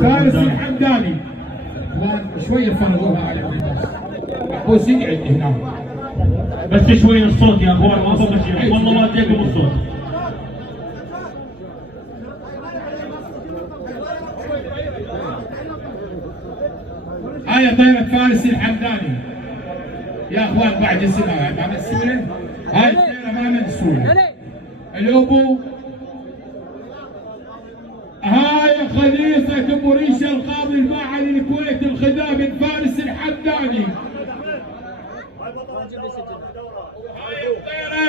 فارس الحمداني. شويه فرضوها على الناس. محبوس يقعد هنا. بس شوي الصوت يا اخوان، ما فوق شيء والله ما اديكم الصوت. هاي طيرة فارس الحمداني يا اخوان، بعد السنة ما منسولة. هاي الطيرة ما منسولة. الابو هاي خليصة ابو ريشة القاضي المعهد الكويت الخدام من فارس الحمداني. هاي الطيرة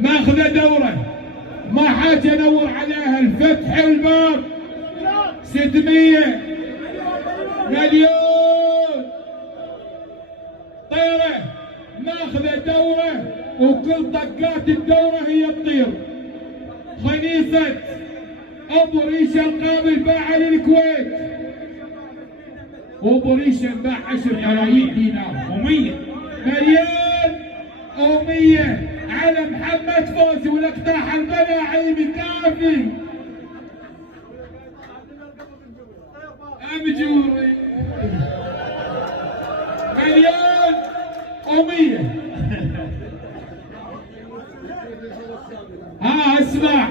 ماخذة دورة، ما حاجة انور عليها. الفتح الباب 600 مليون. طيرة ماخذة دورة وكل طقات الدورة هي تطير. خنيسة ابو ريشه القاضي باع للكويت، وابو ريشه باع 10 ملايين دينار و100 مليون و100 على محمد فوزي والاقتراح الملاعب كافي. امجوري مليون و100. ها اسمع،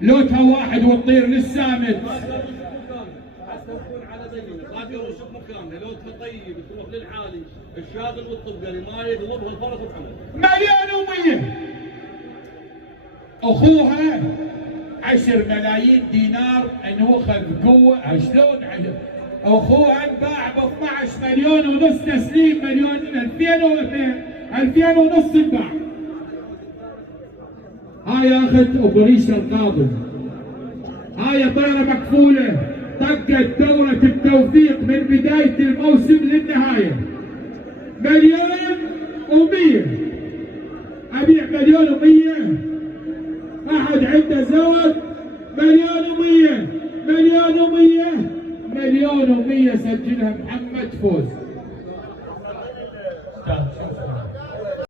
لوتها واحد وتطير للسامت. شوف مكانها لوتها طيب تروح للعالي الشاغل والطبقري ما يغلبها الفرس الحمل. مليون و100. اخوها 10 ملايين دينار انوخذ قوه. شلون اخوها انباع ب 12 مليون ونص تسليم. مليون 2000 ونص انباع. هاي اخت ابو ريشه القاضي. هاي طيره مكفوله، طقت دوره التوفيق من بدايه الموسم للنهايه. مليون و100. ابيع مليون و100. احد عنده زواج مليون و100. مليون و100. مليون و100 سجلها محمد فوز.